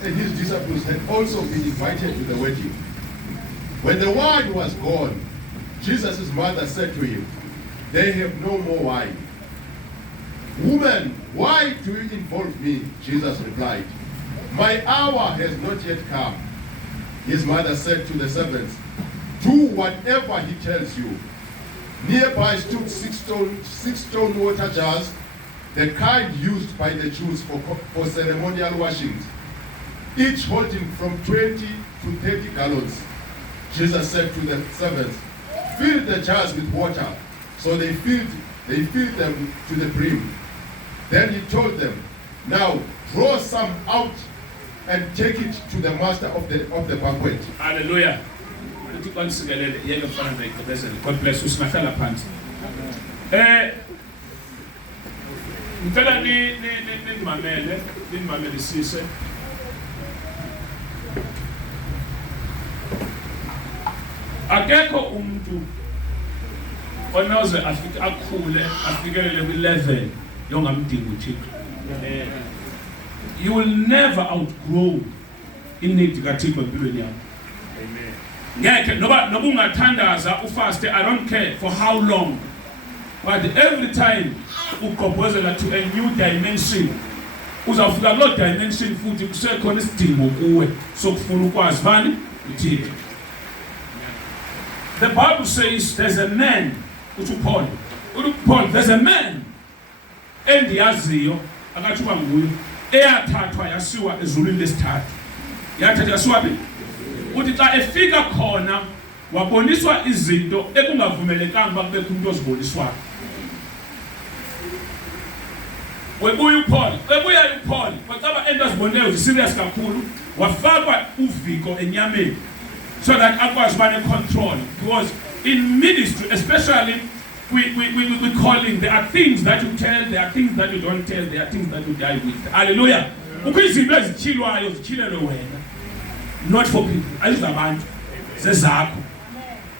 and his disciples had also been invited to the wedding. When the wine was gone, Jesus' mother said to him, "They have no more wine." "Woman, why do you involve me?" Jesus replied. "My hour has not yet come." His mother said to the servants, "Do whatever he tells you." Nearby stood six stone water jars, the kind used by the Jews for ceremonial washings, each holding from 20 to 30 gallons. Jesus said to the servants, "Fill the jars with water." So they filled them to the brim. Then he told them, "Now draw some out and take it to the master of the banquet." Hallelujah. God bless you. Singahlala phansi. Ngicela nimamele sise. Akekho umuntu onoze afike akhule afikelele kwi-level yongamdinga uThixo. You will never outgrow inneed kaThixo empilweni yakho. Amen. Ngeke noba ungathandaza ufaste, I don't care for how long, but every time ugqobhozela to a new dimension, uzawufika kuloo dimension futhi kusekhona isidingo kuwe sokufuna ukwazi bani uThixo. The Bible says there's a man, Paul, there's a man endiyaziyo akathi uba nguye eyathathwa yasiwa ezulwini lesithathu. Yathathwa yasiwa phi? Uthi xa efika khona waboniswa izinto ekungavumelekanga uba kubekho umuntu oziboniswayo. Webuya uPaul wacaba ento azibonileyo ziserious kakhulu, wafakwa uviko enyameni so that akwazi uba ne-control. Because in ministry especially, we calling, there are things that you tell, there are things that you don't tell, there are things that you die with. Hallelujah. Kukho izinto ezitshilwayo zitshilelwe wena, not for people. Ayizabantu zezakho.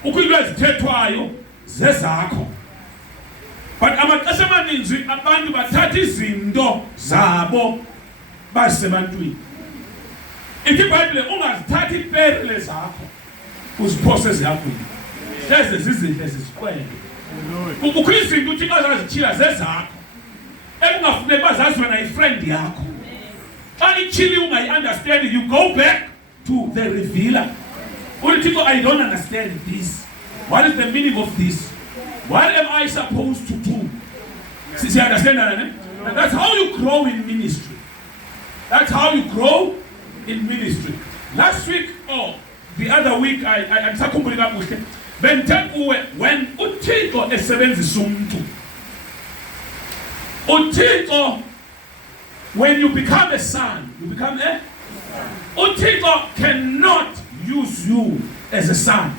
Kukho into ezithethwayo zezakho. But amaxesha amaninzi abantu bathatha izinto zabo basebantwini. Ithi iBhayibhile ungazithathi iperile zakho uziphose eziyakwini. Hleze zizinhle zisikwele. Kukho izinto uThixo azazitshila zezakho ekungafuneki bazaziwe na ifriend yakho. Xa itshili ungayi-understand, you go back to the revealer. Uthixo, I don't understand this. What is the meaning of this? What am I supposed to do? See, understand that? Eh? That's how you grow in ministry. That's how you grow in ministry. Last week or the other week, I when uThixo esebenzisa umuntu, uThixo, when you become a son, you become a uThixo cannot use you as a son.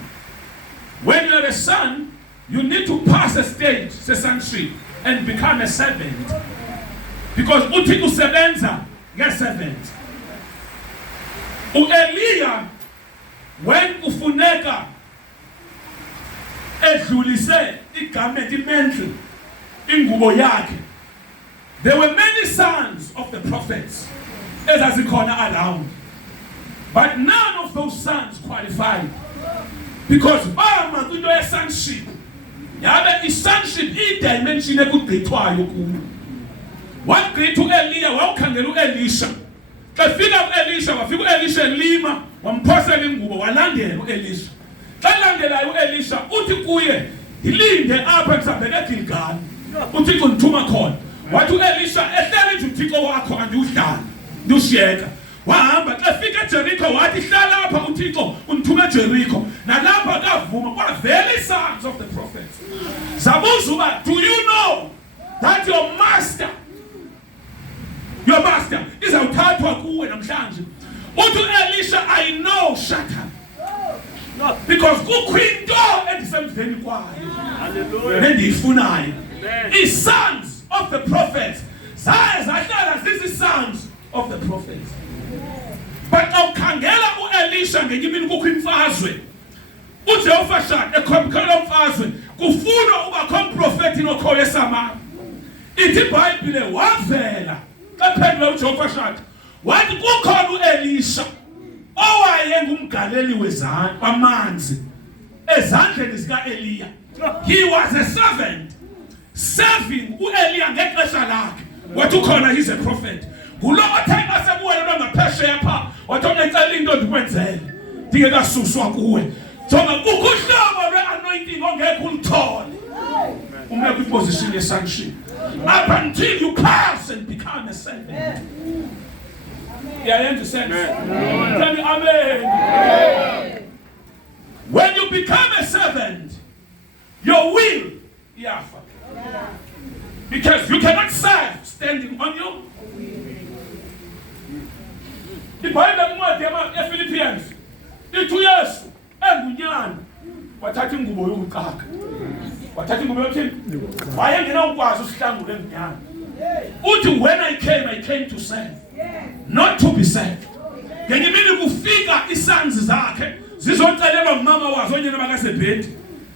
When you're a son, you need to pass a stage, say sonship, and become a servant. Because uThixo sebenza nge-servant. U-Eliya, when ufuneka edlulise igarment imantle ingubo yakhe, there were many sons of the prophets ezazikhona around, but none of those sons qualified, because bama kwinto ye-sonship. Yabe i-sonship i-dimension ekugqithwayo kuyo. Wagqitha u-Eliya wawukhangela u-Elisha. Xa fika u-Elisha, wafika u-Elisha elima, wamphosela ingubo, walandela u-Elisha. Xa landelayo u-Elisha uthi kuye, "Yilinde apha ndisabheke eGilgali, uThixo ndithuma khona." Wathi u-Elisha, "Ehleli nje uThixo wakho andiwudlala, ndiwushiyeka." Wahamba xa fika eJerikho wathi, "Hlala apha uThixo undithuma eJerikho." Nalapha kavuma kwavela ii-sons of the prophets. Zabuza uba, "Do you know that your master izawuthathwa kuwe namhlanje?" Uthi u-Elisha, "I know, shut up. Because kukho into endisemveni kwayo nendiyifunayo." Ii-sons of the prophets zaye zahlala zizi-sons of the prophets. But xa ukhangela u-Elisha ngenye imini kukho imfazwe, uJehoshaphat ekhomkhela mfazwe, kufunwa ubakho umprofethi nokhoyo eSamariya. Ithi iBhayibhile wavela xa phendula uJehoshaphat wathi kukhona u-Eliya umgaleli wamanzi ezandleni zika Eliya. He was a servant serving uEliya ngexesha lakhe. Wathi khona he's a prophet. Ngulo othe asebuwela ngaphesheya pha wathi ngicela into ndikwenzele ndingekasuswa kuwe. Jonga kukho uhlobo lwe-anointing ongekho ulithole ume kwiposition ye-sonship up until you pass and become a servant. Yayenza sense? Tell me amen. When you become a servant, your will yafa. Because you cannot serve standing on your ibhayibheli incwadi yaseFilippians ithi uYesu engunyana wathatha ingubo yokuqaka. Wathatha ingubo yokuthini? Wayengena ukwazi usihlangule engunyana. Uthi when I came to serve, not to be served. Ngenye imini kufika isanzi zakhe zizoncelelwa umama wazo onyene bakaSebhedi.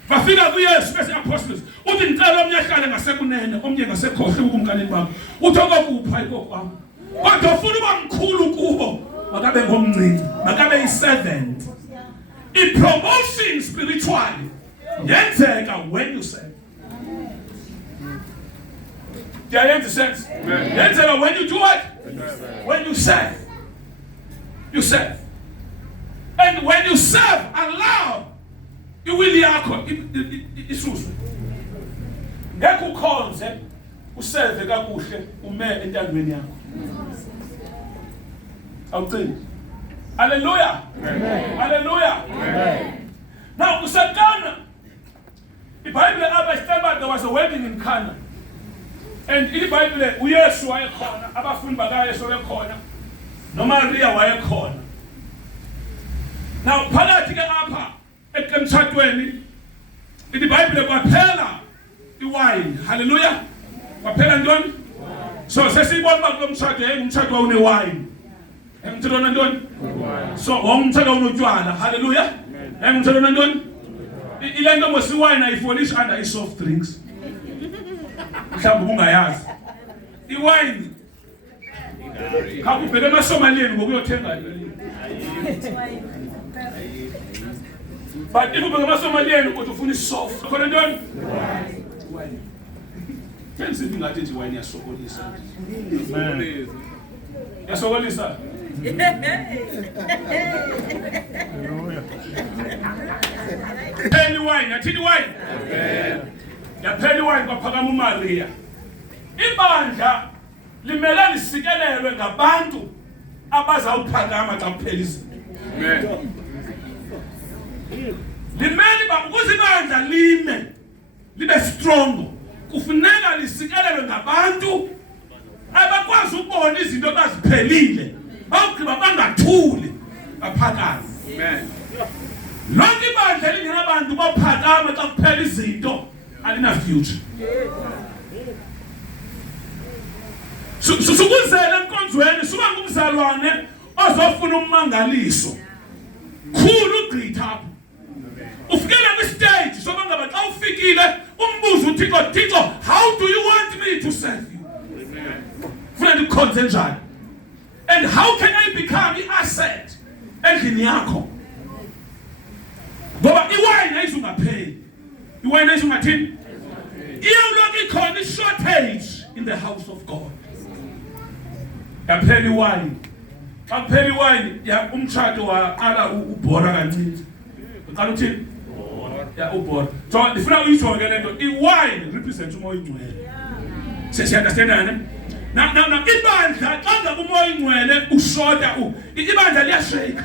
Bafika kuYesu bese apostles. Uthi ngicela omnye ahlale ngasekunene, omnye ngasekhohlo ukumkaneni bami. Uthi okupha ikokwami. Kodwa ufuna uba mkhulu kubo. Makabe ngomncinci, makabe yi-servant. I-promotion spiritually yenzeka when you serve. Do you understand? Yenzeka when you do what? When you serve. You serve. And when you serve, allow iwili yakho isuswe. Ngeke ukhonze userve kakuhle ume entandweni yakho. Awucini. Hallelujah. Hallelujah. Now uSatana, iBhayibheli apha isithemba there was a wedding in Cana. And iBhayibheli uYesu wayekhona, abafundi bakaYesu wayekhona, noMaria wayekhona. Now phakathi ke apha emtshatweni iBhayibheli kwaphela iwine. Hallelujah. Kwaphela ntoni? So sesibona uba kulo mtshato umtshato wawunewine. Emthethweni ntoni? So umtshato unotywala. Hallelujah. Emthethweni ntoni? Ile nto mosiwine ayifolish under soft drinks. Mhlawumbe ungayazi. Iwine khakubheke emasomaleni ngokuyothenga. But if ubheke emasomaleni kodwa ufuna isoft. Khona ntoni? Wine. Kenzi ingathi nje wine yasokolisa. Amen. Yasokolisa. Penny wine, yathini wine? Amen. Yaphela wine kwaphakama uMaria. Ibandla limele lisikelelwe ngabantu abazawuphakama xa kuphela izinto. Amen. Limele ukuze ibandla lime libe strong. Kufuneka lisikelelwe ngabantu abakwazi ukubona izinto baziphelile. Bawugqiba bangathuli baphakame. Amen. Lonke ibandla lingenabantu baphakama xa kuphela izinto alina future. Sukuzela enkonzweni suba ngumzalwane ozofuna ummangaliso. Khulu ugqitha apho. Ufikele kwistage soba ngaba xa ufikile umbuzo uThixo, how do you want me to serve you? Funa ndikhonze njani? And how can I become an asset endlini yakho? Ngoba iwine ayizungapheli. Iwine ayizungathini? Iyawulokhu ikhona shortage in the house of God. Yaphela iwine. Xa kuphela iwine ya umtshato waqala ubhora kancane. Uqala uthini? Ya ubhora. So ndifuna uyitsho ke lento iwine represents umoya ingcwele. Siyaunderstandana? Now ibandla xa ngabe umoya ingcwele ushota ibandla liyashake.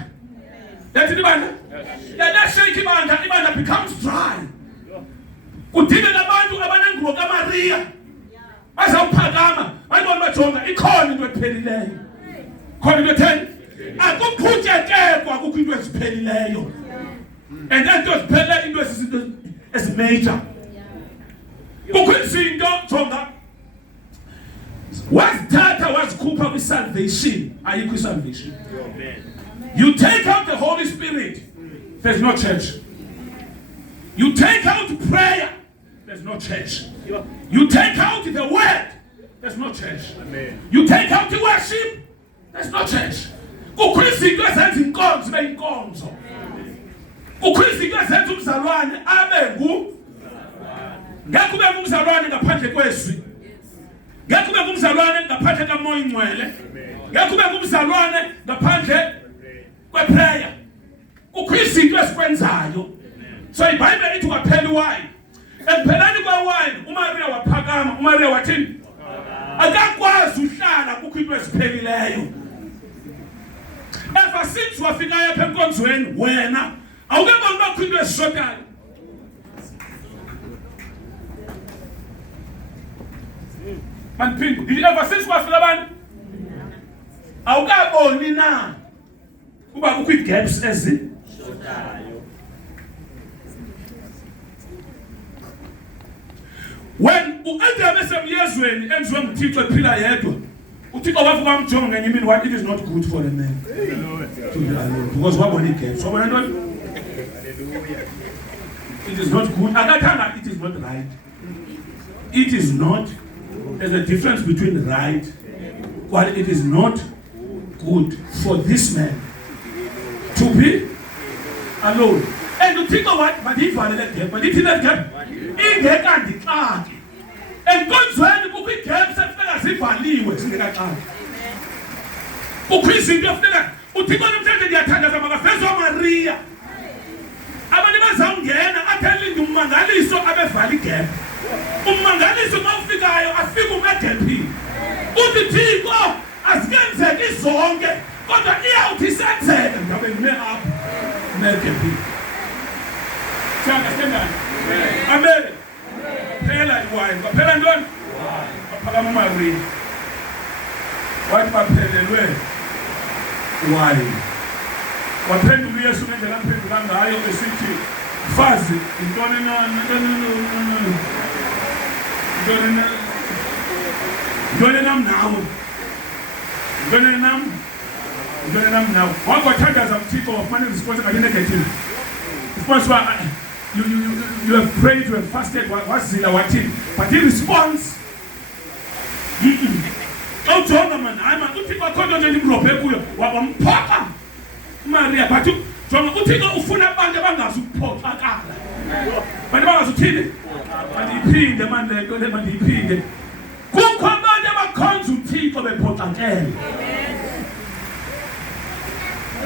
Yathi ibandla? Liyashake ibandla becomes dry. Kudingeka abantu abanengubo kaMaria. Bazawuphakama, bayibona bajonga ikhona into ephelileyo. Khona into etheni? Akuphutyekekwa kukho into eziphelileyo. And then those better into as major. Kukho izinto jonga wasithatha wazikhupha kwi-salvation ayikho i-salvation. You take out the Holy Spirit, there's no church. You take out prayer, there's no church. You take out the word, there's no church. You take out the worship, there's no church. Kukho izinto ezenza inkonzo ibe inkonzo. uKristu ezenza umzalwane abe ngeke ube ngumzalwane ngaphandle kwezwi, ngeke ube ngumzalwane ngaphandle kaMoya Ingcwele, ngeke ube ngumzalwane ngaphandle kweprayer. uKristu into esikwenzayo. So iBhayibheli ithi kwaphela iwayini. Ekupheleni kwewayini uMaria waphakama, uMaria wathini? Akakwazi uhlala kukho into eziphelileyo. Ever since wafika yapha enkonzweni wena awukebona bakho into ezishotayo. Maniphinda, ever since wafika abantu awukaboni na kuba kukho igaps ezishotayo. When uAdam esemyezweni enziwe nguThixo ephila yedwa, uThixo wavuka wamjonga ngenye imini wathi it is not good for a man to be alone, because wabona igaps. Wabona ntoni? It is not good. Akathanga it is not right. It is not. There's a difference between right, while it is not good for this man to be alone. And uThixo wathi mandiyivale le gap, mandithi le gap ingekandixaki. Enkonzweni kukho igaps ekufuneka zivaliwe zingekaxaki. uKristu into efuneka uThixo namhlanje ndiyathandaza makaveze uMaria. Abantu bazawungena athelinde ummangaliso abevala igap. Ummangaliso xa ufikayo afike umegepini. Uthi Thixo azikenzeki zonke kodwa iyawuthi isenzeke ngabe ngime apha umegepini. Understand? Amen. Phela iwayini. Baphela ntoni? Baphakama uMaria. Wathi baphelelwe iwayini. Waphendula uYesu ngendlela amphendula ngayo esithi, "Mfazi, intoni na nawe." Wakathandaza uThixo wafumana response kanye negative. Response was you have prayed, you have fasted, wazila wathini, but in response awujonga man, hayi man, uThixo akhona nje imrobhe kuyo wamphaka uMaria, but jonga uThixo ufuna abantu abangazi ukuphoxakala. Bantu bangazi uthini? Mandiyiphinde man le nto le mandiyiphinde. Kukho abantu abakhonza uThixo bephoxakele.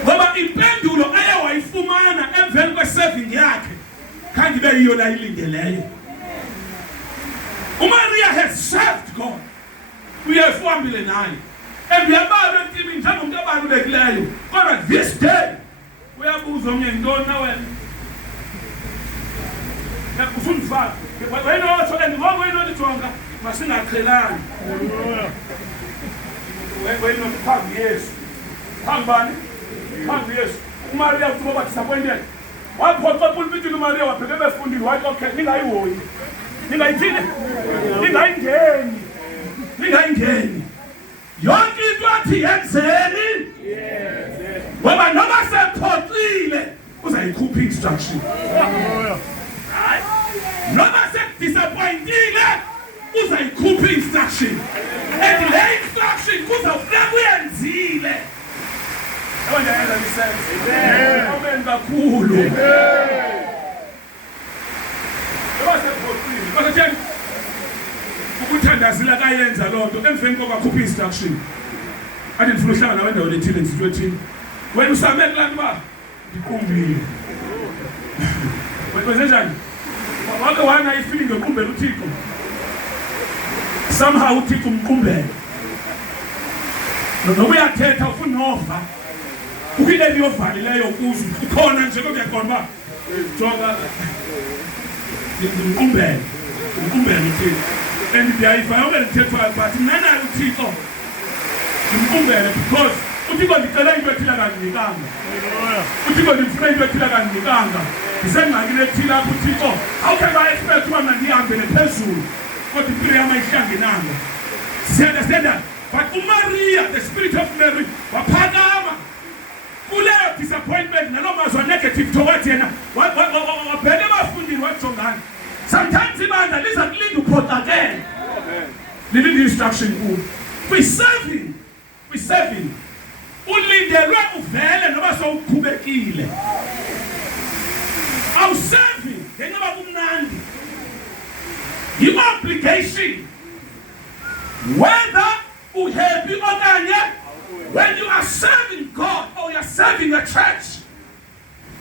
Ngoba impendulo aye wayifumana emveni kweseving yakhe khange ibe yiyo la ilindeleyo. uMaria has served God. Uyafambile naye. Ebiyabalo entimi njengomuntu abalulekileyo. Kodwa this day uyabuza omnye intoni na wena? Ufundifaka. Wena otho endibonga wena olijonga masingaqhelani. Wena phambi Yesu. Phambi bani? Phambi Yesu. uMaria uthi boba disappointed. Waphoxa pulpitini uMaria wapheke befundile wathi okay ningayihoyi. Ningayithini? Ningayingeni. Yonke into athi yenzeni? Ngoba noma sephoxile uzayikhupha instruction. Noma sedisappointile uzayikhupha instruction. And le instruction kuzawufuneka uyenzile. Yabona yena lisense. Amen kakhulu. Noma sephoxile. Batheni ukuthandazila kayenza lonto emveni kokukhupha instruction. Athi ndifuna uhlala nawe endaweni ethile ngisitho ethile. Wena usame kulantu ba iqumbile. Wenze njani? Wake wana ifeeling yokuqumbela uThixo. Somehow uThixo umqumbele. Noma uyathetha ufuna nova. Ukile biyovalileyo kuzo. Ukhona nje kokuyakona ba jonga. Umqumbele uThixo. And ndiyayiva yonke lithethayo but nana uThixo umqumbele because uThixo ndicela into ethile kandinikanga. uThixo ndifuna into ethile kandinikanga. Ndisengxakini ethile apho uThixo awukhe ba-expect uba mandihambele phezulu kodwa impilo yam ayihlangenanga. Siya-understand? But uMaria, the spirit of Mary, waphakama kuleyo disappointment naloo mazwi negative towards yena wabhele ebafundini wajongana. Sometimes ibandla liza kulinda uphoxakele. Lilinde instruction kuyo. Kwi-serving ulindelwe uvele noba sowuqhubekile. awuservi ngenxa kumnandi. Yi-obligation. Whether you're happy or not, when you are serving God or you are serving the church,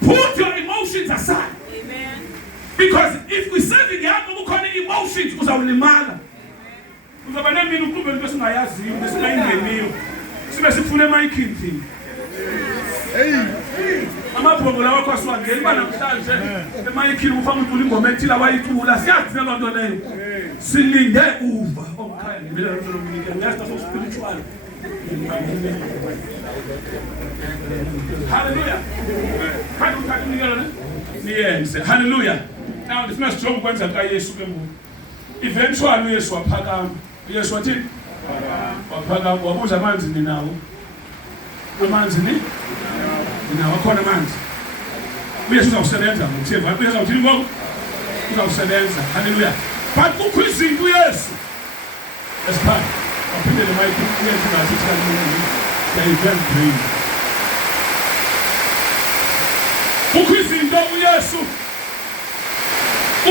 put your emotions aside. Amen. Because if we serving God, we call it emotions because I will limala. Uzaba nemini uqhube into esingayaziyo besingayingeniyo. Sibe sifune emayikhini. Amabhongo lawa kwasiwangeli banamhlanje emayikhini ufaka umuntu ingoma ethile awayicula siyazi loo nto leyo. Silinde uva omkhaya ngibela lo mnike ngiyasta so spiritual. Hallelujah. Yes, hallelujah. Now this must jump kwenza ka Yesu ke mu. Eventually Yesu waphakama. Yesu wathi waphakama wabuza amanzi ninawo. Amanzi ni? Ninawo khona amanzi. Uyesu uzawusebenza ngokuthemba. Uyesu uzawuthini ngoku? Uzawusebenza. Hallelujah. But kukho izinto uYesu. Esipha. Waphindele mayikho uYesu ngathi kanini. Yayivela brain. Kukho izinto uYesu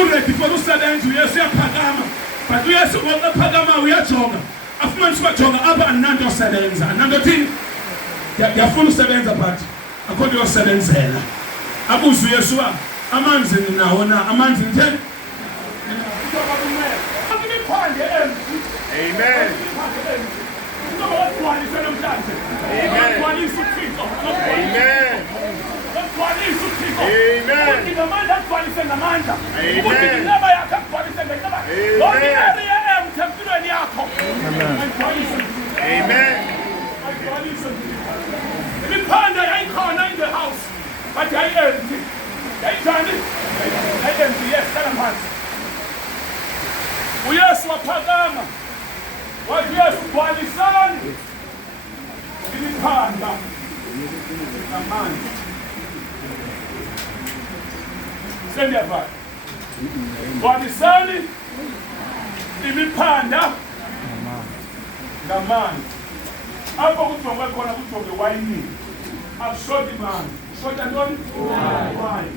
uready for usebenza uYesu uyaphakama. But uYesu ngokuphakama uyajonga. Afumane sibajonga apha ananto osebenza. Ananto thini? Yafuna usebenza but akho nto yosebenzela. Abuze uYesu amanzi ninawo na amanzi nje. Amen. Uyesu waphakama wathi Yesu gcwalisani imiphanda namanzi. Sendiyavana. Gcwalisani imiphanda namanzi. Apho kujonge khona kujonge wayini. Akushoti manzi. Shota ntoni? Wine.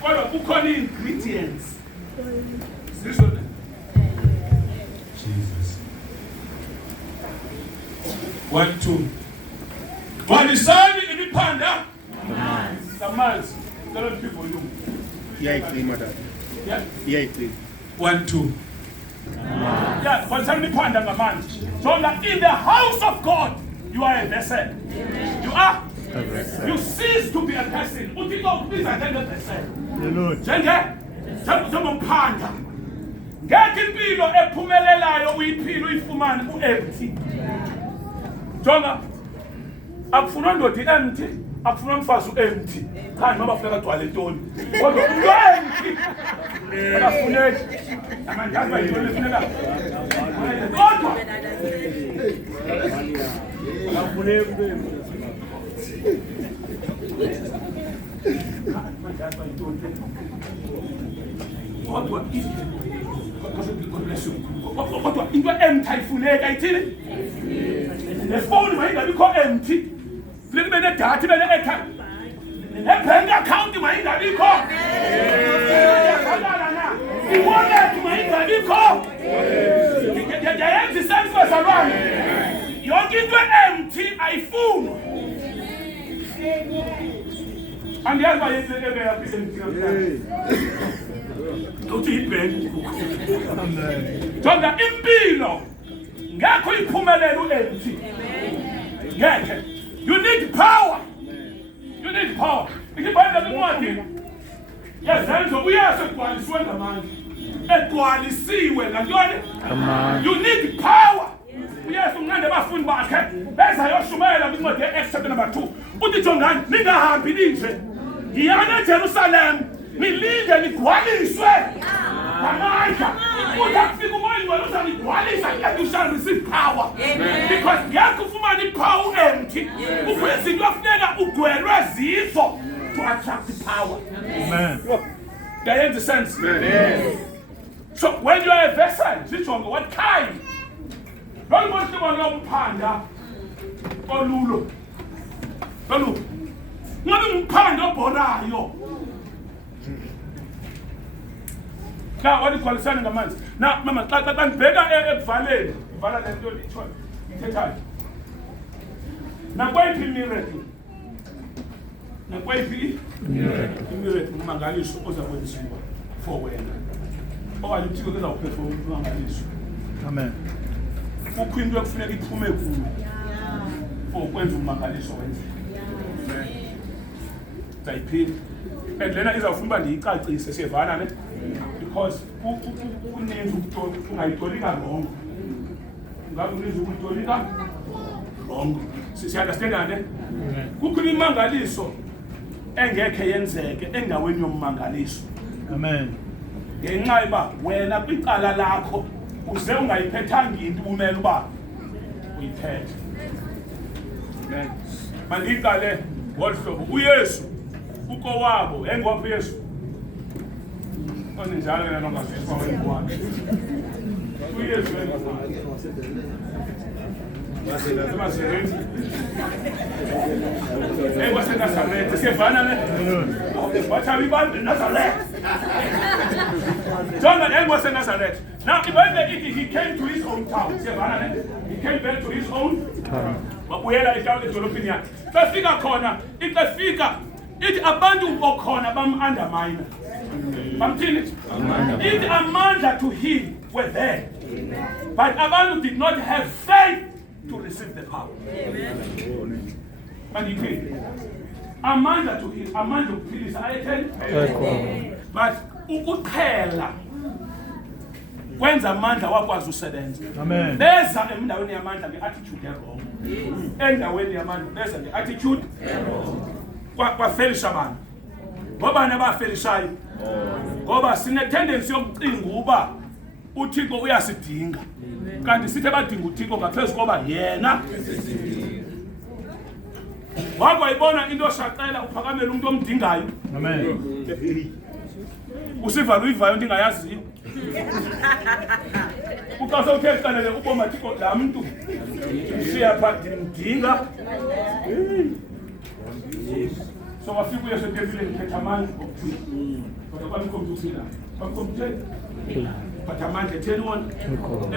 Kodwa kukhona ingredients. Zisho Jesus. 1, 2. Gcwalisani imiphanda namanzi. Tell people you. Yeah, madam. Yeah. Yeah, 1, 2. Yeah, gcwalisani imiphanda namanzi. So that in the house of God, you are a vessel. You are. You cease to be a person. Uthixo ukubiza njengevessel. Njengomphanda. Ngeke impilo ephumelelayo uyiphile uyifumane u-empty. Jonga, akufuna ndoda empty, akufuna umfazi u-empty. Cha noma bafuna agcwale ntoni. Kodwa umuntu empty. Akafuneki. Amangazi bayintoni efuneka. Kodwa akafuneki ube. Kodwa into empty ayifuneki ayithini? Nefoni mayingabikho empty. Funeka ibe nedatha ibe ne-airtime. Ne-bank account mayingabikho. I-wallet mayingabikho. Ndiyayenza isensi bazalwane. Yonke into empty ayifunwa. Andiyazi uba yenze ebe yaphi empty namhlanje. Uthi yibhenki jonga impilo ngakho iphumelela u-empty. Ngeke. You need power. You need power. Ikibhayibheli incwadi yezenzo uyesu egcwalisiwe ngamandla. Egcwalisiwe ngantoni? You need power. Uyesu unqande abafundi bakhe bezayoshumayela kwincwadi ye-Acts chapter number 2. Uthi jongani ningahambi ninje. Ngiyana eJerusalem. Nilinde nigcwaliswe ngamandla. Uza kufika umoya ingcwele uzanigcwalisa and you shall receive power. Because ngeke ufumane ipower empty. Kukho izinto afuneka ugcwelwe zizo to attract the power. Amen. That sense. Amen. So when you are a vessel, zijonge what kind? Don't want to go umphanda olulo. Olu. Ngabe umphanda obhorayo. Xa waligcwalisana ngamanzi. Na mama xa ndibheka ekuvaleni, uvala le nto ithiwa ithethayo. Nakweyiphi miracle? Nakweyiphi miracle umangaliso oza kwenziwa for wena. Okanye uThixo uzawuphefumula umangaliso. Amen. Kukho into ekufuneka iphume kuyo for ukwenza umangaliso wenzeka. Ndayiphinda. And lena izawufuna uba ndiyicacise siyevana ne? Because uninzi ungayitolika rongo. Ngabe uninzi ukuyitolika rongo. Siyaunderstandane? Kukho imangaliso engekhe yenzeke endaweni yommangaliso. Amen. Ngenxa yoba wena kwicala lakho uze ungayiphethanga into umele uba uyiphethe. Mandiqale ngolu hlobo. uYesu ukowabo engowaphi uYesu? Oninjalo yena nongasizwa wengowaphi. uYesu Nazareth. Nazareth. Siyevana ne? Bathaba ibandla Nazareth. John Nazareth. Now he came to his own town. Siyevana ne? He came back to his own town. Wabuyela edolophini yakhe. Bafika khona, ikafika ithi abantu bokhona bam-undermine. Bamthini? Ithi amandla to heal were there. But abantu did not have faith to receive the power. Amen. Amandla to heal, amandla ukuphilisa ayetheni. But ukuqhela kwenza amandla wakwazi usebenza. Amen. Beza endaweni yamandla ngeattitude errong. Endaweni yamandla beza ngeattitude errong. Kwafelisha abantu. Ngoba nabafelishayo. Ngoba sine tendency yokucinga uba uThixo uyasidinga. Kanti sithe badinga uThixo ngaphezu koba yena wakwayibona into oshaqela uphakamela umuntu omdingayo. Amen. Usiva uyivayo into ingayaziyo. Uqasa uthe qelele uboma Thixo la muntu siyapha ndimdinga. So wafika uYesu etempileni phethe amandla okuphila. Kodwa kwamkho umuntu uphila. Kwamkho umuntu but amandla etheni wona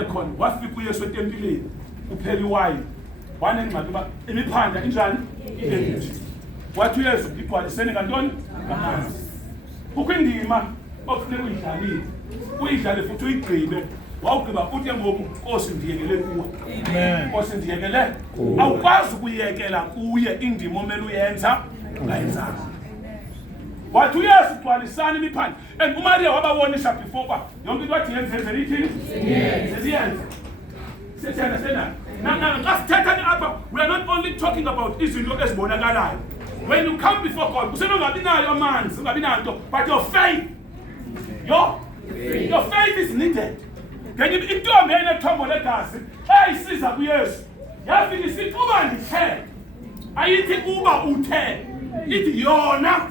ekhona. Wafika uYesu etempileni uphela iwayini. Wanengxaki uba imiphanda injani? Ilethi. Wathi uYesu igcwalisene ngantoni? Ngamanzi. Kukho indima okufuneka uyidlalile. Uyidlale futhi uyigqibe. Wawugqiba uthi ngoku Nkosi ndiyekele kuwe. Amen. Nkosi ndiyekele. Awukwazi ukuyekela kuye indima omele uyenza ungayenzanga. Wathi uYesu gcwalisana imiphanda. And uMaria wabawonisha before ba yonke into wathi yenze ithini? Siyenze. Siyana. Now, we are not only talking about izinto ezibonakalayo. When you come before God, usenongabi nayo amanzi, ungabi nanto, but your faith, your faith is needed. Then intombi enethombo legazi, isiza kuYesu. Yafika isithi uba ndithe, ayithi kuba uthe, ithi yona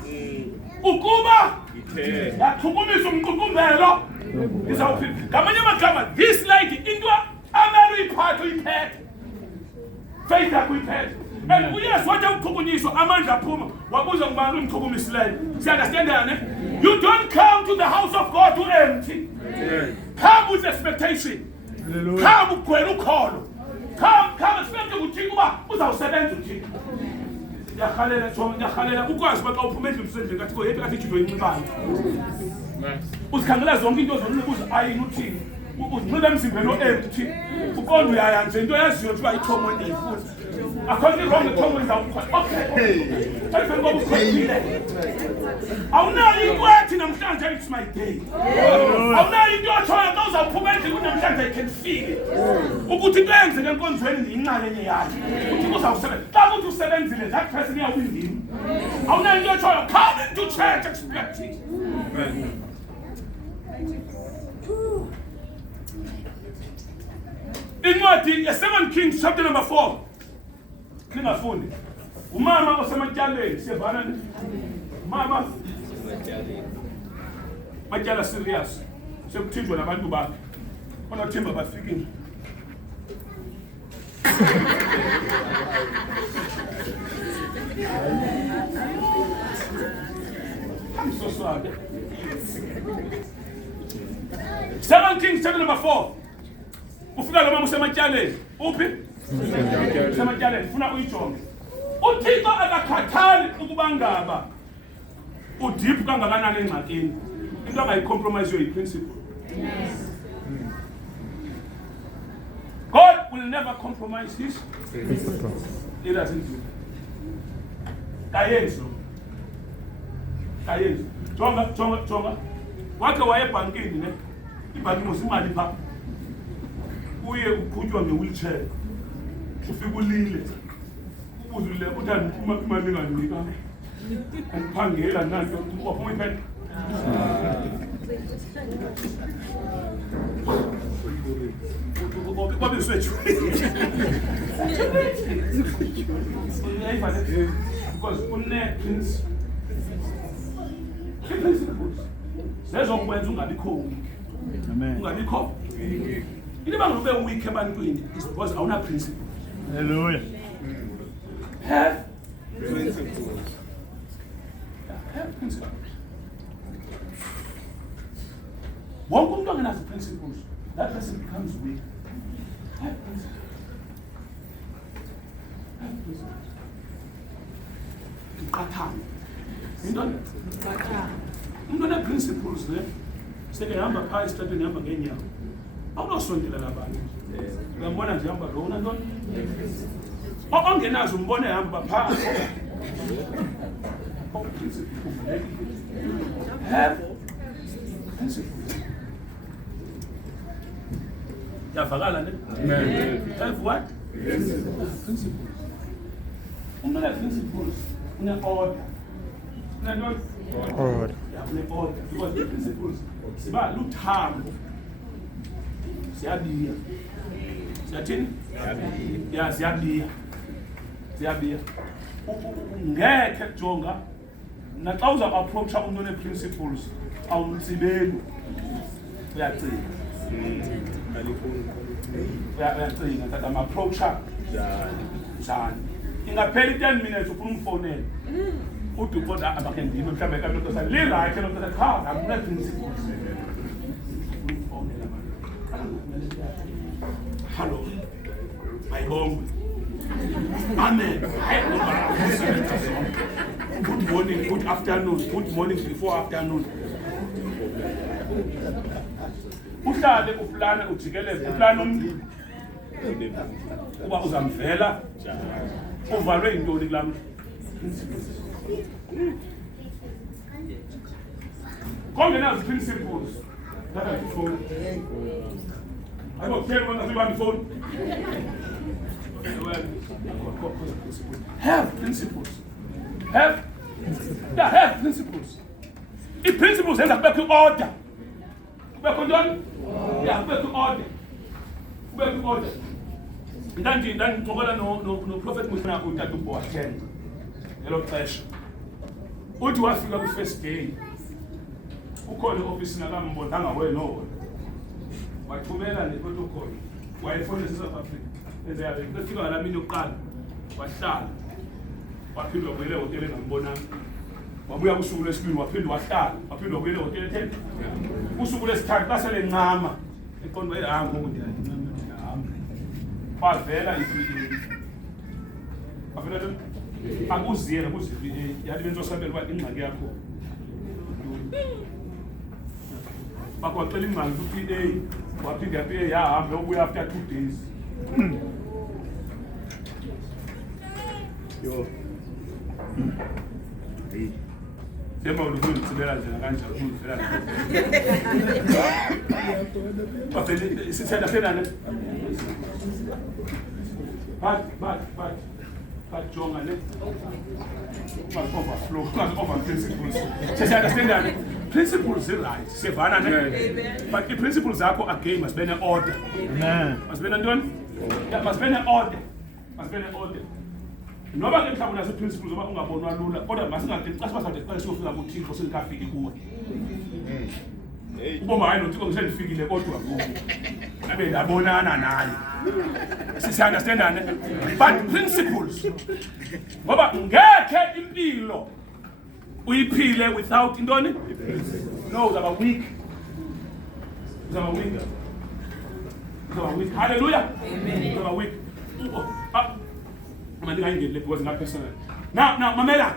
ukuba ithe. Yachukumisa umqukumbelo izawuphila. Ngamanye amagama, this lady into amele uyiphathe uyiphethe. Faith yakho uyiphethe. And uYesu wathi ukuchukunyiswa amandla aphuma wabuza ngubani umchukumisileyo. Siyaunderstandane? You don't come to the house of God to empty. Come with expectation. Come ugcwele ukholo. Come expecting uThixo uba uzawusebenza uThixo. Ngiyahalela ukwazi uba xa uphuma endlini usendlini kaThixo yethu attitude oyinxibayo. Uzikhangela zonke into zonke ayini uthini. Uzinxiba emzimbeni o-empty. Uqonda uyaya nje into yaziyo uba ithomo endiyifuna. Akhona wrong ithomo izawukhola. Okay. Emveni koba ukholile. Awunayo into ethi namhlanje it's my day. Awunayo into otshoyo xa uzawuphuma endlini namhlanje I can feel it. Ukuthi into eyenzeke enkonzweni ndiyinxalenye yayo. Uthi uzawusebenza. Xa kuthi usebenzile that person iyawindini. Awunayo into otshoyo come into church expecting. Incwadi ye-2 Kings chapter number 4. Ningafundi. Umama osematyaleni siyavana ne? Mama matyala serious. Sekuthinjwa nabantu bakhe. Onothemba bafikile. I'm so sorry. 2 Kings chapter number 4. Ufika lo mama usematyaleni. Uphi? Usematyaleni. Funa uyijonge. uThixo akakhathali ukuba ngaba udeep kangakanani engxakini. Into angayicompromise yi-principle. God will never compromise his principle. He doesn't do that. Kayenzo. Jonga. Wakhe waye ebhankini ne. Ibhanki musimali pha. Uye uqhutywa nge-wheelchair. Ufika ulile. Ubuzule uthanda imali enganika. Andiphangela nanto waphuma iphethe. What is it? Because principles. Zezokwenza ungabikho weak. Amen. Ungabikho. Into bangube weak ebantwini is because awuna principle. Hallelujah. Have principles. Have principles. Wonke umuntu ongenazo principles, that person becomes weak. Have principles. Have principles. Uqathane. Into umuntu one-principles ne seke hamba phaa esitratweni hamba ngeenyawo awunosondela nabantu uyambona nje hamba lo unantoni ongenazo umbone hamba phaa have principles. Yavakala ne? Have what? Principles. Umuntu one-principles une-order. Une-order. Une-order. Because the principles siba luthambo. Siyabiya. Siyathini? Ya siyabiya. Siyabiya. Ngeke jonga naxa uza-approacha umuntu one-principles awumtsibeli uyacinga. Uyacinga that am-approacha njani. Ingaphela 10 minutes ufuna umfonela. Udubona abakhe ndime mhlawumbe kanti sa li-right lokho cha akune-principles. Umfonela manje. Hello. Ayibonge. Amen. Good morning, good afternoon, good morning before afternoon. Uhlale uplana ujikeleze uplana umntu uba uzamvela uvalwe intoni kulam kongenazo principles thatha ifoni ayibokuthenga bangasibani ifoni. Have principles. Have principles. I-principles zenza kubekho i-order. Kubekho ntoni? Yeah, kubekho i-order. Kubekho i-order. Ndandixokola no-Prophet Musa utata uBoateng ngelo xesha. Uthi wafika kwi-first day. Ukhona i-ofisi nakambonanga wena wathumela ne-protocol. Wayefonela eSouth Africa. Befika ngala mini yokuqala wahlala waphindwa kwele hotel engambonanga wabuya kusuku lesibili waphindwa wahlala waphindwa kwele hotel ethe usuku lesithathu basele ncama eqondo ehango ngiyahamba bavela bavela akuziye nakuzivi yathi benzosabela uba ingxaki yakho bakwacela ingxaki ku-PA waphinda ya-PA yahamba yobuya after 2 days. Yo. Sema ulikuwa njena kanjani uzivela. Bafeli sithatha phela ne. But jonga ne. Overflow, over principles. Just understand that principles are right. Sevana ne. But the principles zakho again must be an order. Amen. Must be an must be an order. Must be an order. Noba ke mhlawumbe nazo principles oba ungabonwa lula kodwa masingade xa sibasathi xa siyofika kuThixo singafiki kuwe. Uboma hayi noThixo ngisendifikile kodwa kuwe. Abe ndabonana naye. Sisi understand but principles. Ngoba ngeke impilo uyiphile without intoni? No, uzaba weak. Uzaba weak. Uzaba weak. Hallelujah. Amen. Uzaba weak. Mandingayingeni le because personal. Now mamela.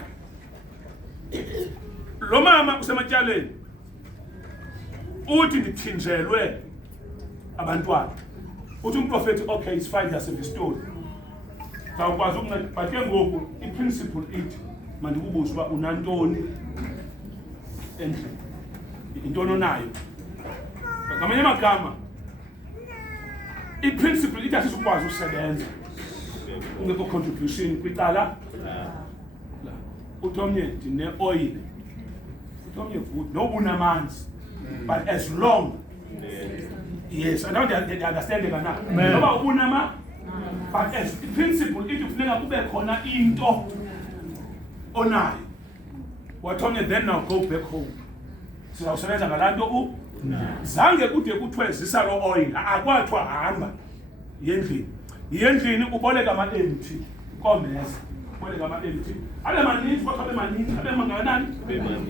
Lo mama usematyaleni. Uthi ndithinjelwe abantwana. Uthi umprofeti okay it's fine yasevistoli. Sawukwazi ukunceda but ke ngoku iprinciple ithi mandikubuze uba unantoni endlini. Intoni onayo. Ngamanye amagama iprinciple ithi asizukwazi usebenza. Ungekho contribution kwicala. Uthomnye ndine oil. Uthomnye good no unamanzi. But as long yes, I don't understand it now. Ngoba ubunama but as the principle ithi kufuneka kube khona into onayo. Wathomnye then now go back home. Sizawusebenza ngalanto zange kude kuthiwe zisa lo oil akwathiwa hamba yendlini uboleka ama-empty komesa uboleka ama-empty abe maninzi kodwa abe maninzi abe mangakanani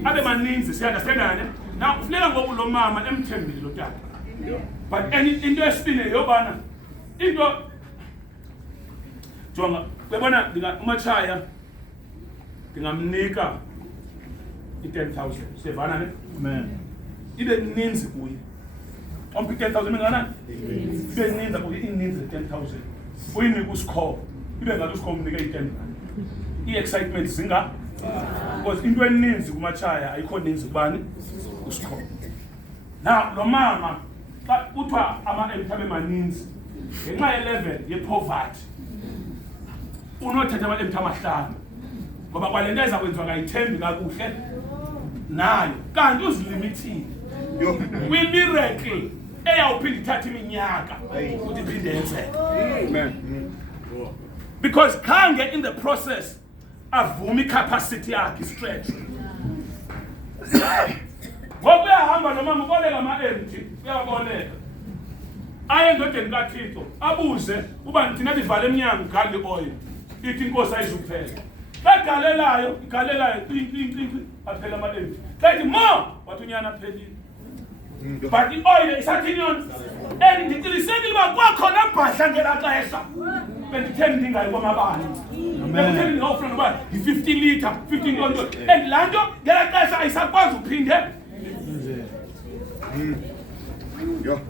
abe maninzi siyandasethandane na kufuneka ngoku lo mama emthembile lo tata but into esine yobana into jonga uyabona uMatshaya ndingamnika i-10,000 siyavana ne Amen. ibe ninzi kuye ompi 10,000 minganani ibe ninzi kuye ininzi 10,000 uyinika usikho ibe ngathi usikho umnika i-10 i-excitement zinga because into eninzi kuMatshaya ayikho ninzi kubani usikho now lo mama xa kuthiwa ama-empty abe maninzi ngenxa ye-level ye-poverty unothatha ama-empty amahlanu ngoba kwale nto ezakwenziwa ngayithembi kakuhle nayo kanti uzilimithile kwi-miracle eyawuphinda ithatha iminyaka ukuthi iphinde yenzeke because khange in the process avuma i-capacity yakhe stretch ngoku uyahamba nomama uboleka ama-empty uyaboleka aye endodeni kaThixo abuze uba thina livale emnyango gale oil ithi inkosi ayizukuphela begalelayo igalelayo aphela ama-empty kanti mo wathi unyana aphelile but i-oil isathini yona and ndiqinisekile uba kwakhona mbhadla ngela xesha bendithe ndingayi kwamabali bendithe ndingawufuna noba yi-15 litre 15 tonto and laa nto ngela xesha ayisakwazi uphinde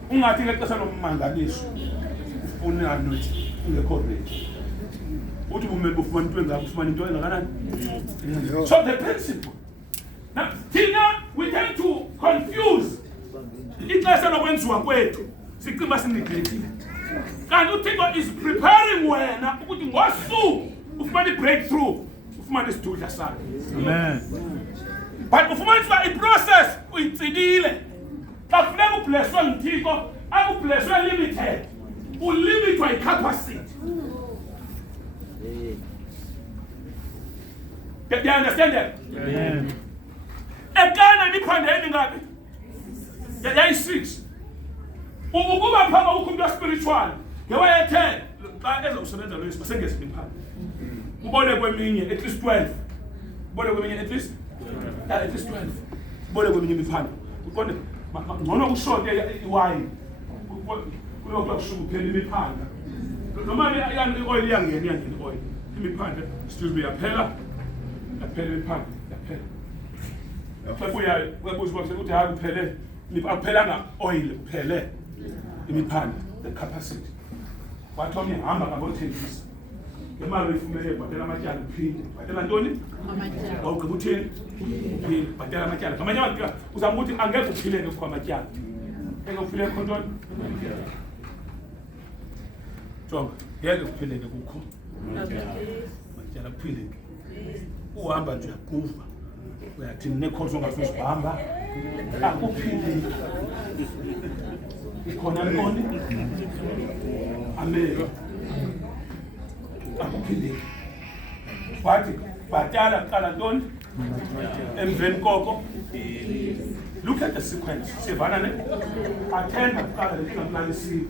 ungathi ngexesha lommangaliso ufuna nothi ungekho ready uthi bumele bufumana into engako ufumana into engakanani so the principle now thina we tend to confuse ixesha lokwenziwa kwethu sicinga sineglekile kanti uThixo is preparing wena ukuthi ngosuku ufumane i-breakthrough ufumane isidudla sakhe Amen. but ufumanisa i-process uyitsilile xa kufuneka ublesswe nguThixo akublesswe limited ulimitwa yi-capacity. Do you understand that? Amen. Ekana niphande ngapi? Yayi-6. Ukuba phaka umuntu spiritual, ngewayethe xa ezokusebenza lo Yesu basengeze imphande. Ubone kweminye at least 12. Ubone kweminye at least 12. Ubone kweminye imphande. Uqonde ngcono kushonke iwine. Kulokho kushuka phela imiphanda. Noma yani i-oil iyangena i-oil. Imiphande still yaphela. Yaphela imiphande, yaphela. Uyabuza ukuthi hayi kuphele akuphelanga oil kuphele imiphande the capacity wathi omnye hamba kabothengisa ngemali oyifumene bhatela amatyala uphinde bhatela ntoni amatyala awugqiba uthini uphinde bhatela amatyala ngamanye amatyala uzama ukuthi angeke uphileke kwa amatyala engeke uphileke khontoni jonga ngeke uphileke kukho amatyala kuphileke uhamba nje uyakuva uyathi nekhoso ongafisa ukuhamba akuphilile ikhona ntoni amen akuphilile wathi bhatala kuqala ntoni emveni koko look at the sequence sivana ne athenda kuqala letingamlalisiyo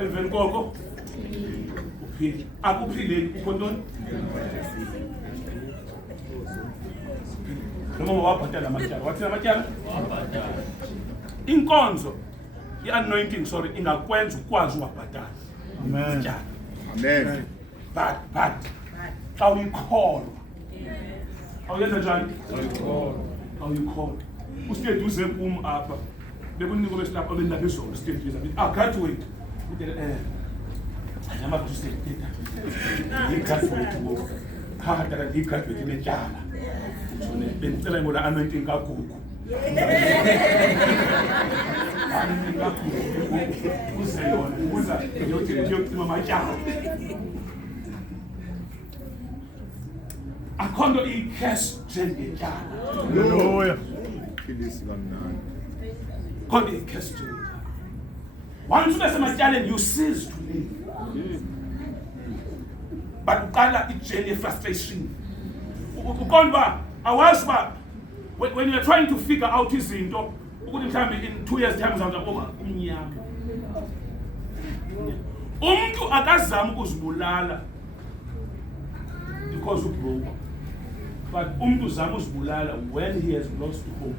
emveni koko uphile akuphilile kukho ntoni noma wabhatala amatyala wathina amatyala inkonzo i-anointing sorry ingakwenza ukwazi uwabhatala Amen. ityala. Amen. But xa uyikholwa awuyenza njani? Awuyikholwa. Usitedi uze kum apha bekunika besilapha benilapha izolo usitedi uze graduate anyama kuthi usitedi yi-graduate ngoku hada kanti yi-graduate netyala bendicela ngona anointing kagugu uze yona uza ndiyocima amatyala akho nto iyi-cash njengetyala Hallelujah. Philisi kamnandi. akho nto iyi-cash njengetyala. Once ube sematyaleni you cease to live but uqala ijeni ye-frustration uqonda uba awazi uba when you're trying to figure out izinto ukuthi mhlawumbe in 2 years time uzawuza umnyama umntu akazama ukuzibulala because ubroke but umntu uzama uzibulala when he has lost hope.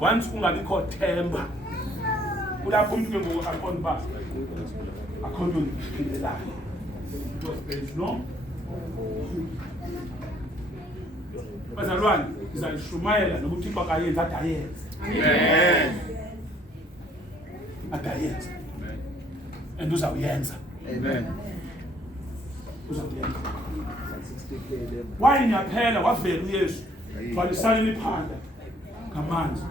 Once ungabikho themba kulapho umntu ke ngoku aqonda uba akho nto ndiphilelayo because there is no bazalwane ndizayishumayela nokuthi uThixo akayenzi adayenza. Amen. Adayenza and uzawuyenza. Amen. Uzawuyenza. Wayini yaphela wavela uYesu walisana liphanda ngamanzi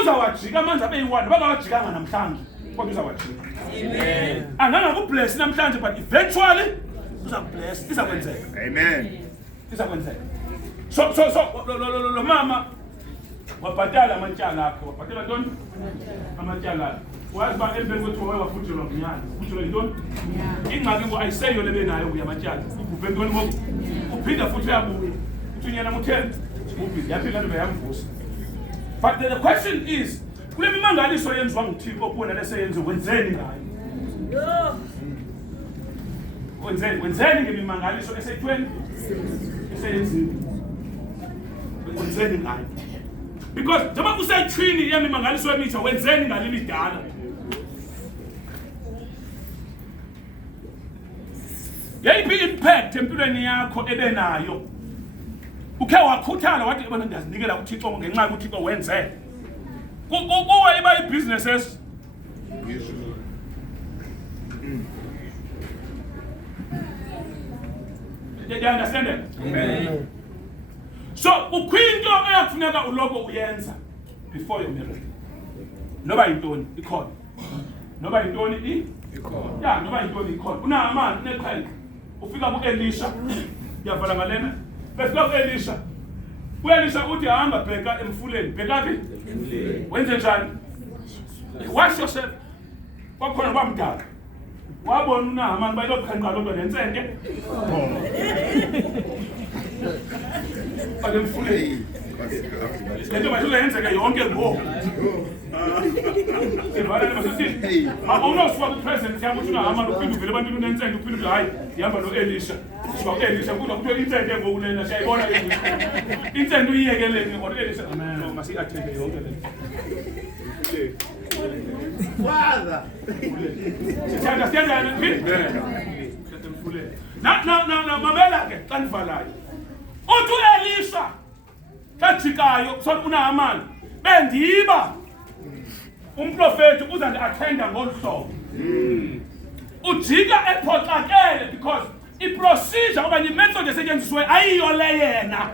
uzawajika amanzi abe yi-1 bangawajikanga namhlanje kodwa uzawajika. Amen. Angangakubless namhlanje but eventually uzakubless izakwenzeka. Amen. Izakwenzeka. So lo mama wabhatala amatyala akhe wabhatala ntoni amatyala akhe wazi uba emveni kwethu waye wafutshelwa mnyana ufutshelwa yintoni ingxaki ngo ayiseyo le benayo uyamatyala ubhubhe ntoni ngoku uphinda futhi yabuya uthi unyana mutheni ubhizi yaphinda nto beyamvusa. But the question is kule mimangaliso yenziwa nguThixo kuwena leseyenziwe wenzeni ngayo? Wenzeni ngemimangaliso esethweni eseyenziwe wenzeni ngayo? Because njengoba kusetshwini yemimangaliso emitsha wenzeni ngale midala. Yayiphi impact empilweni yakho ebenayo ukhe wakhuthala wathi bona ndiyazinikela kuThixo ngenxa yokuthi uThixo wenze kuwe iba i-businesses you understand it? Amen. So ukhwinto eyakufuneka uloko uyenza before your marriage noba yintoni ikhona noba yintoni ikhona noba yintoni ikhona unahamani uneqhenqa ufika ku-Elisha yavala ngalena befika ku-Elisha u-Elisha uthi hamba bheka emfuleni bheka phi wenze njani wash yourself kwakhona uba mdala wabona unahamani bayiloqhenqa lonto nensente but emfuleni lento masizenzeka yonke ngoku awunosuka kwi-presence yam uthi unahamani uphinde uvele ebantwini unensente uphinde uthi hayi ndihamba no-Elisha suka ku-Elisha kudwa kuthiwa insente ngoku lena siyayibona insente uyiyekeleni or u-Elisha no masiyi-atheke yonke lento Father. siyandastandana mamela ke xa ndivalayo uthi u-Elisha kajikayo so unahamani bendiba umprofeti uza ndi-athenda ngolu hlobo ujika ephoxakele because iprocedure okanye imethod esetyenzisiweyo ayiyo le yena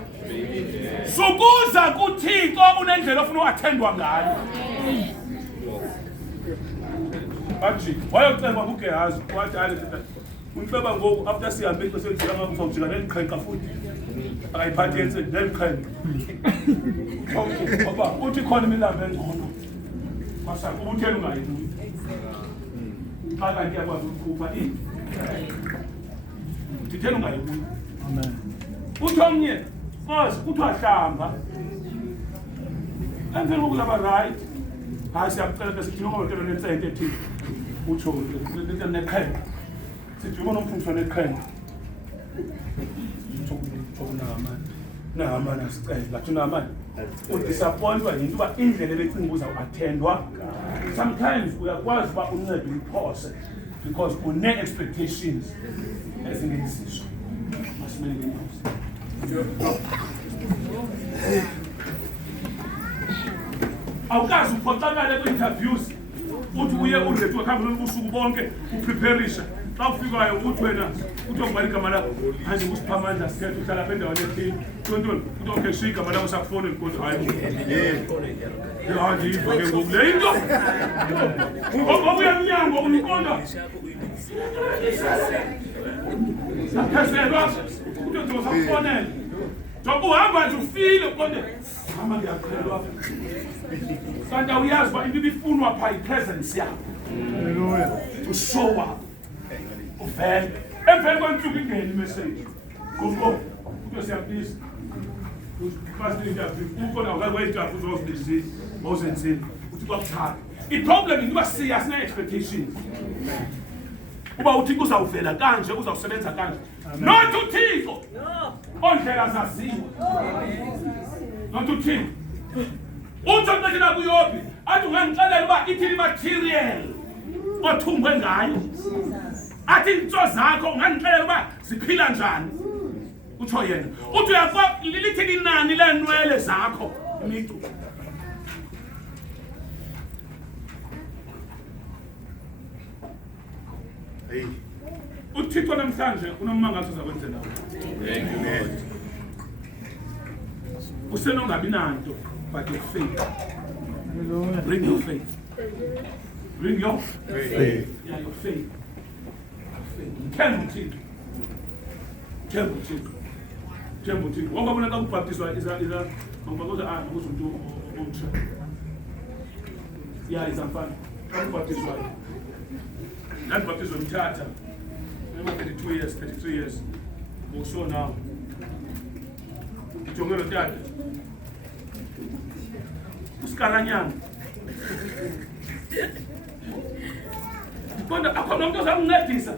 sukuza kuThixo unendlela ofuna uathendwa ngayo. Athi wayocengwa nguGehazi wathi hayi unceba ngoku after sihambe ixesha elithile uzawujika neliqhenqa futhi akayiphathi yenze neliqhenqa ngoba uthi khona imilambo engcono masaka ubutheni ungayibuyi xa kanti yakwazi ukukhupha nditheni ungayibuyi. Amen. Uthi omnye mos uthi wahlamba emveni kokuzaba right hayi siyakucela ke sithi noma ngicela nensente ethile utsho neqhenqa sithi ubona umfundisi neqhenqa utsho nahamani asicela bathi nahamani udisappointwa yinto uba indlela ebecinga uba uzawuattendwa. Sometimes uyakwazi uba uncedo liphose because une-expectations ezingezizo. Masimele ngenyosi. Awukazi uphoxakale kwi-interviews uthi uye uready wakhambe lolubusuku bonke upreparisha. Xa ufikayo uthi wena uthi okubhala igama lakho manje kusiphamandla sikhethe uhlala apha endaweni ethile tontoni uthi okay shiya igama lakho sakufonela kodwa hayi ndiyiva ke ngoku le into ngokuya emnyango uniqonda saphezelwa uthi uzosakufonela njengoba uhamba nje ufile uqonde hamba ngiyaqhelwa kanti awuyazi uba into ibifunwa phaa yi-presence yakho to show up uvele emveni kwentsuku ingene imessage ngoku uthi siyabhiza first interview ukhona wayitafu uzozibizile mawuzenzile uthi kwakuthatha iproblem into uba siya sine-expectations uba uthixo uzawuvela kanje uzawusebenza kanje not uthixo ondlela zaziwa not uthixo uthi onqethela kuyophi athi ungandixelela uba ithini material othungwe ngayo athi intso zakho ungandixelela uba ziphila njani utsho yena uthi lithini inani leenwele zakho imicu uthixo namhlanje unommangaliso zakwenzela usenongabi nanto but your faith. Bring your faith. Bring your faith. Yeah, your faith. Themba uthixo. Themba uthixo. Themba uthixo. Wonke umuntu xa kubhaptizwa ngokuza umuntu omtsha. Yeah, izamfana. Xa kubhaptizwayo. Ndandibhaptizwa Mthatha. I'm 32 years, 33 years. So now. Ngijongela uTata. Usikalanyana. Kodwa akhona umuntu ozamncedisa.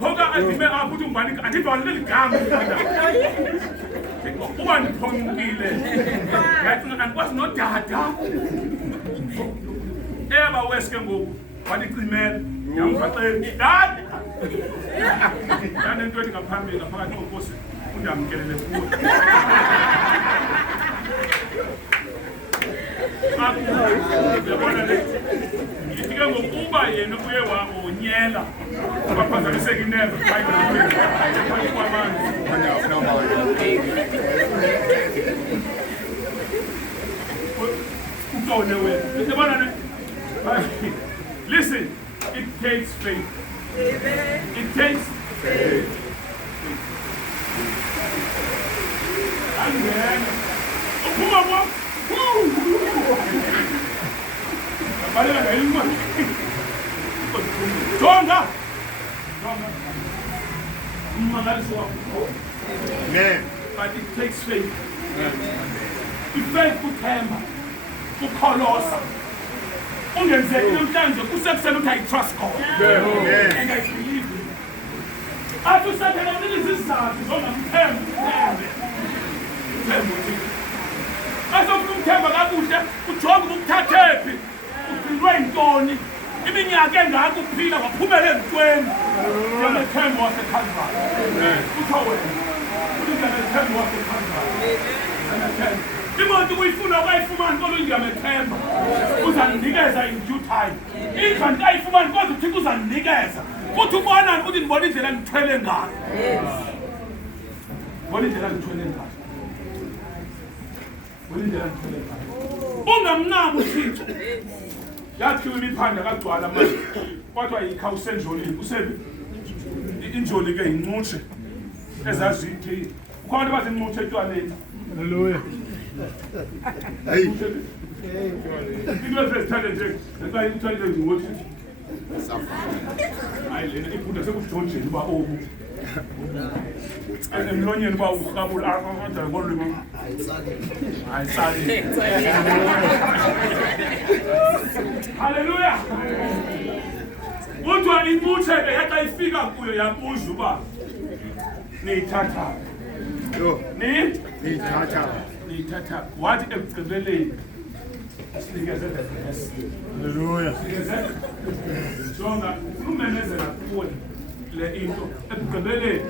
Hoga adime apho uthi ngubani andidwale ligama. Uba ndiphongile. Ngathi andikwazi nodada. Eba weske ngoku walicimela yamfaxela dad nento ethi ngaphambili ngaphakathi kokosi undamkelele kuwe yabona le ngifike ngokuba yena uye wonyela ungaphazamiseki ineva utone wena yabona le listen, it takes faith. It takes faith. And then, but it takes faith. Faith kuthemba, kukholosa. Ungenzeki namhlanje kusekusela uthi I-trust God. And I believe him. Athi usathela izizathu zongamthemba. Themba uthixo. Asofuna umthemba kakuhle ujonge ukuthathephi. Uphilwe yintoni. Iminyaka engaka uphila waphumela ezintweni. Yamethemba waseKhalvari. Utho wena. Uthemba waseKhalvari. Yamethemba. Imoto uyifuna ukayifumana kodwa ngiyamethemba uzandinikeza in due time indlu ayifumana kodwa uthixo uzandinikeza futhi ubona ukuthi ndibona indlela ngithwele ngayo bona indlela ngithwele ngayo ungamnaki uthixo yakhiwe imiphanda kagcwala manje kodwa yikhawuse enjolini usebi injoli ke incutshe ezazithi ukhona bathi incutshe etywaleni haleluya Hey. Into ezithanda nje xa ithanda nje ngothi hayi lena iphunda sekujojeni uba oku emlonyeni uba uhlabula kanjani ngolwimi ayitsali haleluya uthi imali imutheke yaxa ifika kuyo yabuza uba niyithatha niyithatha wathi ekugqibeleni sinikeze the best. Hallelujah. Jonga umemezela kuwe le into ekugqibeleni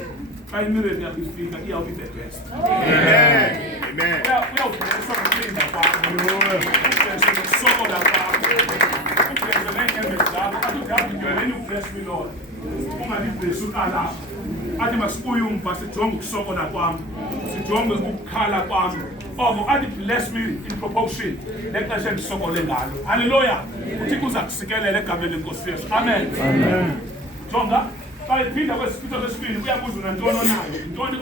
xa imireni yakho ifika iyawubi the best. Amen. Uyawubhekiswa ngokulinda kwakho, ubhekiswa ngokusokola kwakho, ubhekiswa neenyembezi zakho. Athi uDavide, when you bless me, Lord, ungalibhesi uqalapho. Athi masibuye umva sijonge ukusokola kwami, sijonge ukukhala kwami. Oko athi bless me in proportion lexesha endisokole ngalo. Hallelujah. Uthixo uza kusikelela egameni lenkosi Yesu. Amen. Amen. Jonga xa iphinda kwesipito sesibini uyabuza unantoni onayo. Ntoni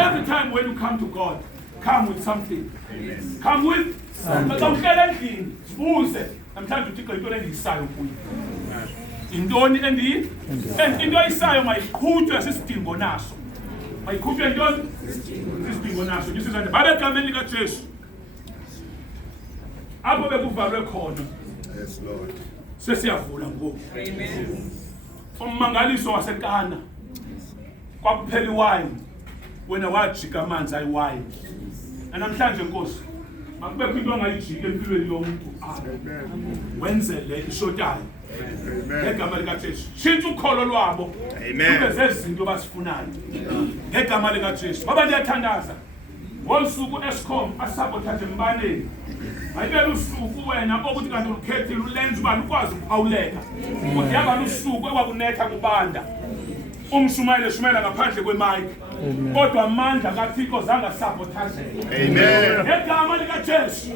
every time when you come to God, come with something. Come with something. Xa uhlele endlini sibuze namhlanje uthixo yintoni endiyisayo kuyo. Intoni into ayisayo mayiqhutywe sisidingo naso. Mayiqhutywe ntoni? Sisidingo naso. Ndisizande babe egameni likaJesu. Apho bekuvalwe khona. Yes, Lord. Sesiyavula ngoku. Amen. Ummangaliso waseKana kwakuphela iwayini wena wajika amanzi ayiwayini. Namhlanje Nkosi makubekho into ongayijika empilweni yomuntu wenze le ishotayo. Ngegama likaJesu shintsha ukholo lwabo kube zezinto basifunayo ngegama likaJesu. Baba ndiyathandaza ngolusuku Eskom asabotage embaneni ayibele usuku wena okuthi kanti ukhethile ulenze uba lukwazi ukuphawuleka ukuthi yaba lusuku ekwakunetha kubanda shumayela ngaphandle kwemike kodwa amandla kaThixo zanga sabotage. Amen. Ngegama likaJesu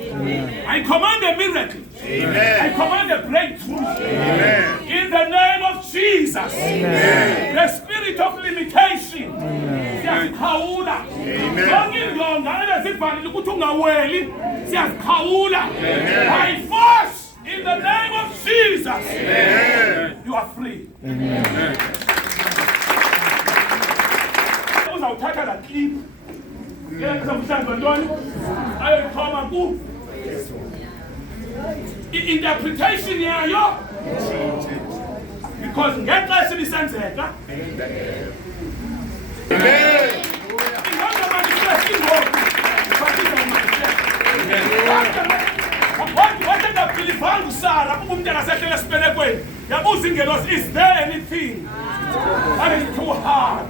I command a miracle. Amen. I command a breakthrough. Amen. In the name of Jesus. Amen. The spirit of limitation. Siyazikhawula. Zonke indonga ebezivalile ukuthi ungaweli siyazikhawula. By force in the name of Jesus. Amen. You are free. Amen. Uzawuthatha la clip. Ngiyakuzamhlanje ntoni? Ayoyikhoma ku interpretation yayo because ngexesha ibisenzeka wangabhilivanga uSara umuntu akasehlele esibelekweni yabuza ingelosi, is there anything that is too hard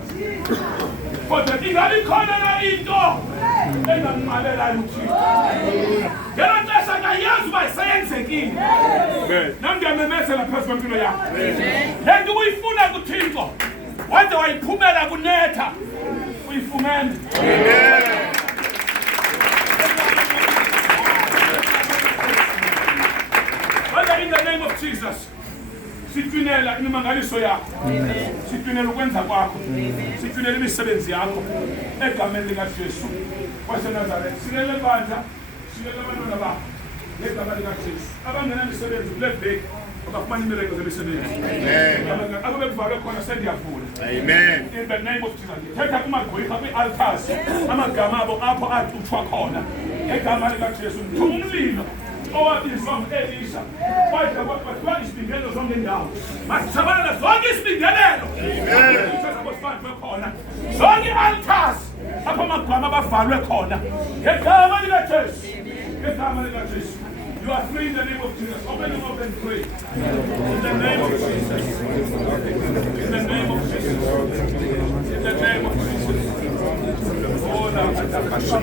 kodwa ingabe khona na into engamqalelayo uThixo ngelo xesha ngayazi uba isayenzekile. Nami ndiyamemezela phezu kwempilo yakho le nto uyifuna kuThixo wade wayiphumela kunetha uyifumene. Father, in the name of Jesus sitwinela imimangaliso yakho, sitwinela ukwenza kwakho, sitwinela imisebenzi yakho egameni likaJesu waseNazaretha. Silele bandla, silele abantwana bakho ngegama likaJesu abangenamisebenzi kule veki abafumana imireko zemisebenzi. Abo bekuvalwe khona sendiyavula. Amen. In the name of Jesus. Thetha kumagqwirha kwi-altars amagama abo apho athutshwa khona ngegama likaJesu. Mthuma umlilo owabizwa ngu-Elisha kwathiwa isibingelelo zonke indawo masitshabalala zonke isibingelelo khona zonke i-altars apho amagama abavalwe khona ngegama likaJesu. Ngegama likaJesu. You are free in the name of Jesus. Open your mouth and pray. In the name of Jesus. In the name of Jesus. In the name of Jesus. Oh, Jesus.